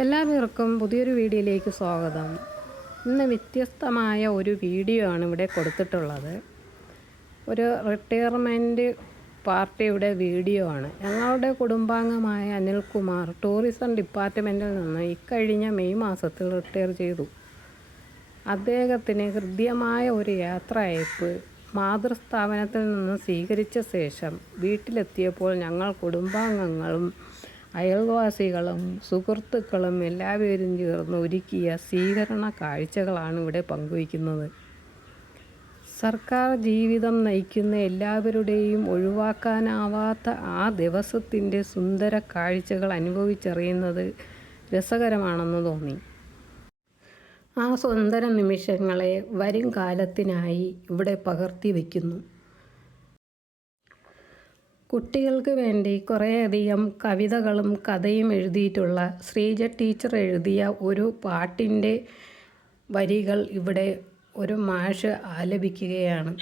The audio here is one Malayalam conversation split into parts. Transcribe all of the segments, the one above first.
എല്ലാവർക്കും പുതിയൊരു വീഡിയോയിലേക്ക് സ്വാഗതം. ഇന്ന് വ്യത്യസ്തമായ ഒരു വീഡിയോ ആണ് ഇവിടെ കൊടുത്തിട്ടുള്ളത്. ഒരു റിട്ടയർമെന്റ് പാർട്ടിയുടെ വീഡിയോ ആണ്. ഞങ്ങളുടെ കുടുംബാംഗമായ അനിൽകുമാർ ടൂറിസം ഡിപ്പാർട്ട്മെന്റിൽ നിന്ന് ഇക്കഴിഞ്ഞ മെയ് മാസത്തിൽ റിട്ടയർ ചെയ്തു. അദ്ദേഹത്തിന് ഹൃദ്യമായ ഒരു യാത്രയയപ്പ് മാതൃസ്ഥാപനത്തിൽ നിന്ന് സ്വീകരിച്ച ശേഷം വീട്ടിലെത്തിയപ്പോൾ ഞങ്ങൾ കുടുംബാംഗങ്ങളും അയൽവാസികളും സുഹൃത്തുക്കളും എല്ലാവരും ചേർന്ന് ഒരുക്കിയ സ്വീകരണ കാഴ്ചകളാണ് ഇവിടെ പങ്കുവയ്ക്കുന്നത്. സർക്കാർ ജീവിതം നയിക്കുന്ന എല്ലാവരുടെയും ഒഴിവാക്കാനാവാത്ത ആ ദിവസത്തിന്റെ സുന്ദര കാഴ്ചകൾ അനുഭവിച്ചറിയുന്നത് രസകരമാണെന്ന് തോന്നി. ആ സുന്ദര നിമിഷങ്ങളെ വരും കാലത്തിനായി ഇവിടെ പകർത്തി വയ്ക്കുന്നു കുട്ടികൾക്ക് വേണ്ടി കുറേയധികം കവിതകളും കഥയും എഴുതിയിട്ടുള്ള ശ്രീജ ടീച്ചർ എഴുതിയ ഒരു പാട്ടിന്റെ വരികൾ ഇവിടെ ഒരു മാഷ് ആലപിക്കുകയാണ്.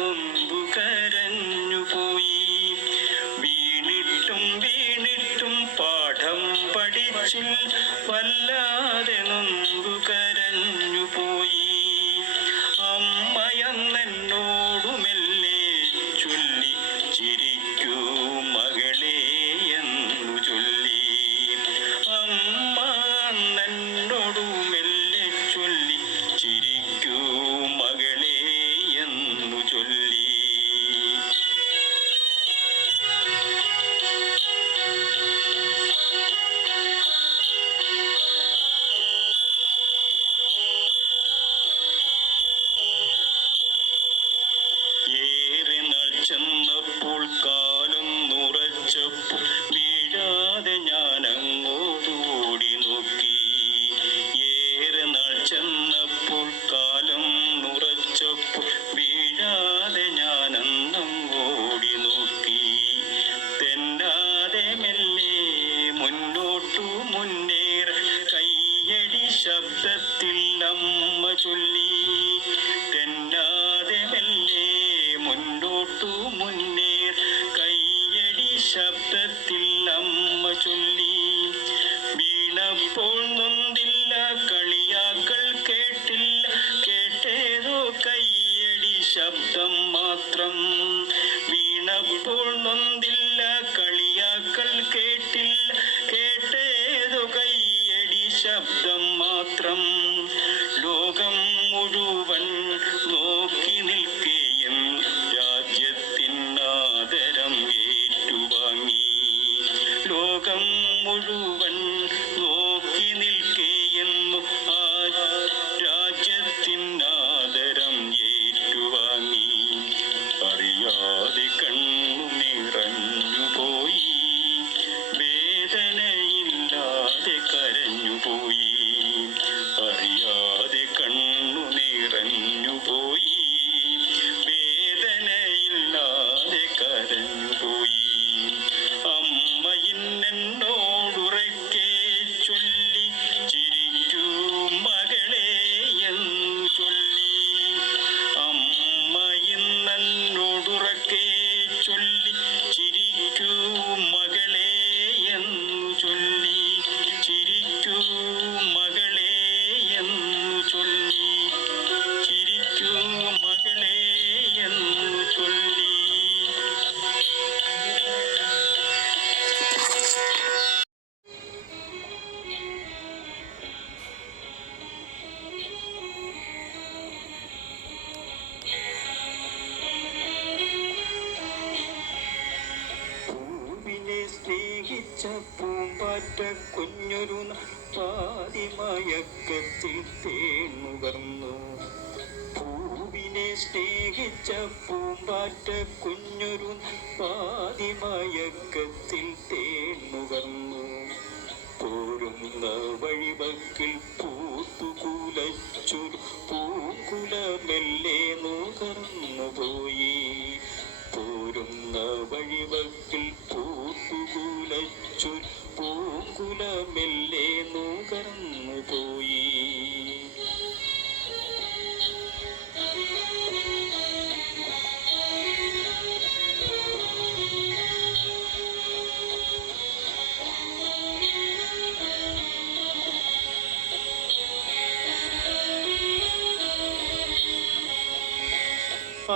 നൊമ്പു കരഞ്ഞുപോയി വീണിട്ടും വീണിട്ടും പാഠം പഠിച്ചിൽ വല്ലാതെ മാത്രം വീണപ്പോൾ നൊന്തില്ല പാതിമയക്കത്തിൽ തേന്നുകർന്നു പൂവിനെ സ്നേഹിച്ച പൂമ്പാറ്റ കുഞ്ഞൊരു പാതിമയക്കത്തിൽ തേണുകർന്നു പോരുന്ന വഴിവക്കിൽ പൂത്തുകുലച്ചൊരു പൂക്കുലമെല്ലെ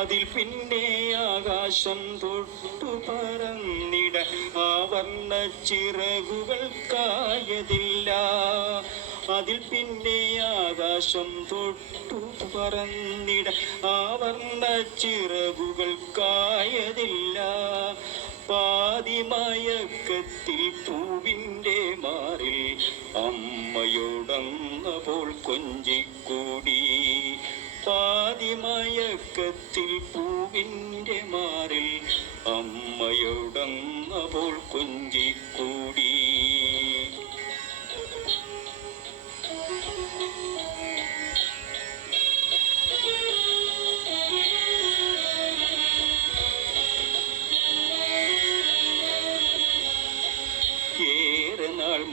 അതിൽ പിന്നെ ആകാശം തൊട്ടു പറന്നിട ആവർണ ചിറകുകൾ കായതില്ല. അതിൽ പിന്നെ ആകാശം തൊട്ടു പറന്നിട ആവർണ ചിറകുകൾക്കായതില്ല പാതിമയക്കത്തിൽ പൂവിന്റെ മാറിൽ അമ്മയോടന്നപ്പോൾ കൊഞ്ചിക്കൂടി. പാതിമയക്കത്തിൽ പൂവിന്റെ മാറിൽ അമ്മയോടന്നപ്പോൾ കൊഞ്ചിക്കൂടി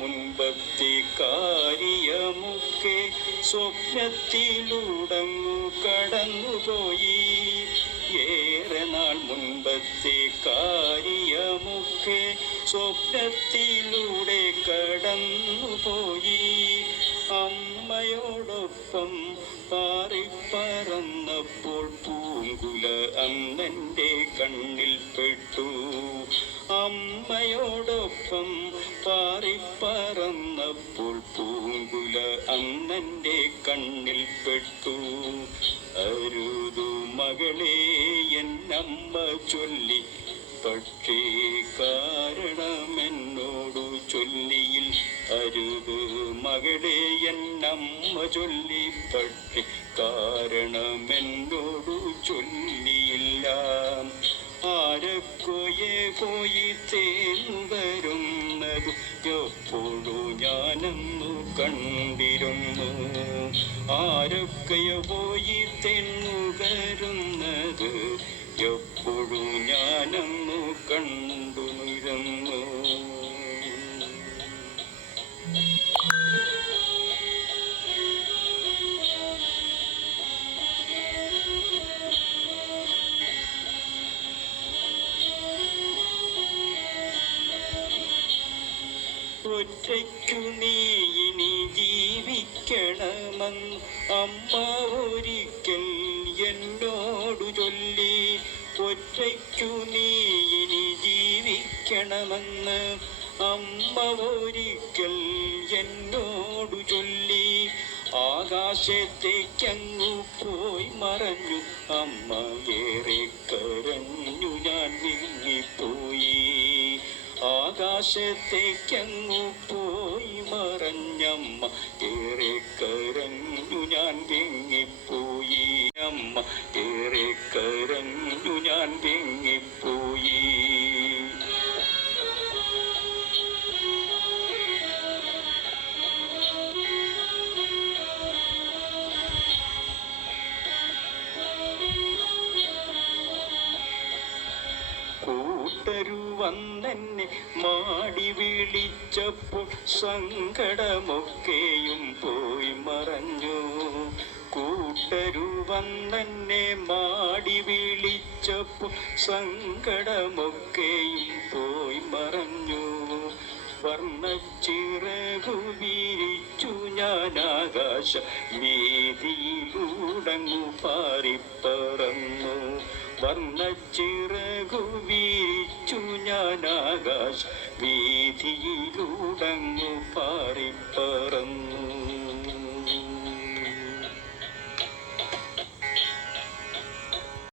ഏറെ നാൾ മുൻപത്തെ കാര്യമൊക്കെ സ്വപ്നത്തിലൂടങ്ങു കടന്നുപോയി. ഏറെ നാൾ മുൻപത്തെ കാര്യമൊക്കെ സ്വപ്നത്തിലൂടെ കടന്നുപോയി. അമ്മയോടൊപ്പം പാറിപ്പറന്നപ്പോൾ പൂങ്കുല അന്നന്റെ കണ്ണിൽ പെട്ടു. അമ്മയോടൊപ്പം പാറിപ്പറന്നപ്പോൾ പൂങ്കുല അമ്മന്റെ കണ്ണിൽ പെട്ടു. അരുതു മകളെ എന്നമ്മ ചൊല്ലി. പക്ഷേ കാരണമെന്നോടു ചൊല്ലിയിൽ. അരുതു മകളെ എന്നമ്മ ചൊല്ലി. പക്ഷേ കാരണമെന്നോടു ചൊല്ലിയില്ല. ആരൊക്കെ പോയി തേന്നു വരുന്നത് എപ്പോഴും ഞാനെന്നു കണ്ടിരുന്നു. ആരൊക്കെയോ പോയി തെന്നുകരുന്നത് എപ്പോഴും ഞാനെന്നു കണ്ടുനിരുന്നു ഒറ്റയ്ക്കു നീ ഇനി ജീവിക്കണമെന്ന് അമ്മ ഒരിക്കൽ എന്നോടു ചൊല്ലി. ഒറ്റയ്ക്കു നീ ഇനി ജീവിക്കണമെന്ന് അമ്മ ഒരിക്കൽ എന്നോടു ചൊല്ലി. ആകാശത്തേക്കങ്ങു പോയി മറഞ്ഞു. അമ്മ ഏറെ കരഞ്ഞു. ഞാൻ വിങ്ങിപ്പോയി. ആകാശത്തേക്കങ്ങു പോയി മറഞ്ഞമ്മ ഏറെ കരഞ്ഞു ഞാൻ വെങ്ങിപ്പോയി അമ്മ ഏറെ കരഞ്ഞു ഞാൻ വിങ്ങിപ്പോയി കൂട്ടരു വന്നെന്നെ മാടി വിളിച്ചപ്പോൾ സങ്കടമൊക്കെയും പോയി മറഞ്ഞു. കൂട്ടരുവന്നെന്നെ മാടി വിളിച്ചപ്പോൾ സങ്കടമൊക്കെയും പോയി മറഞ്ഞു. വർണച്ചിറകു വിരിച്ചു ഞാനാകാശ ആകാശ വീതിയിലൂടങ്ങു പാറിപ്പറന്നു. വർണച്ചിറകു ഞാനാകാശ് വീതിയിലൂടങ്ങു പാറിപ്പറന്നു.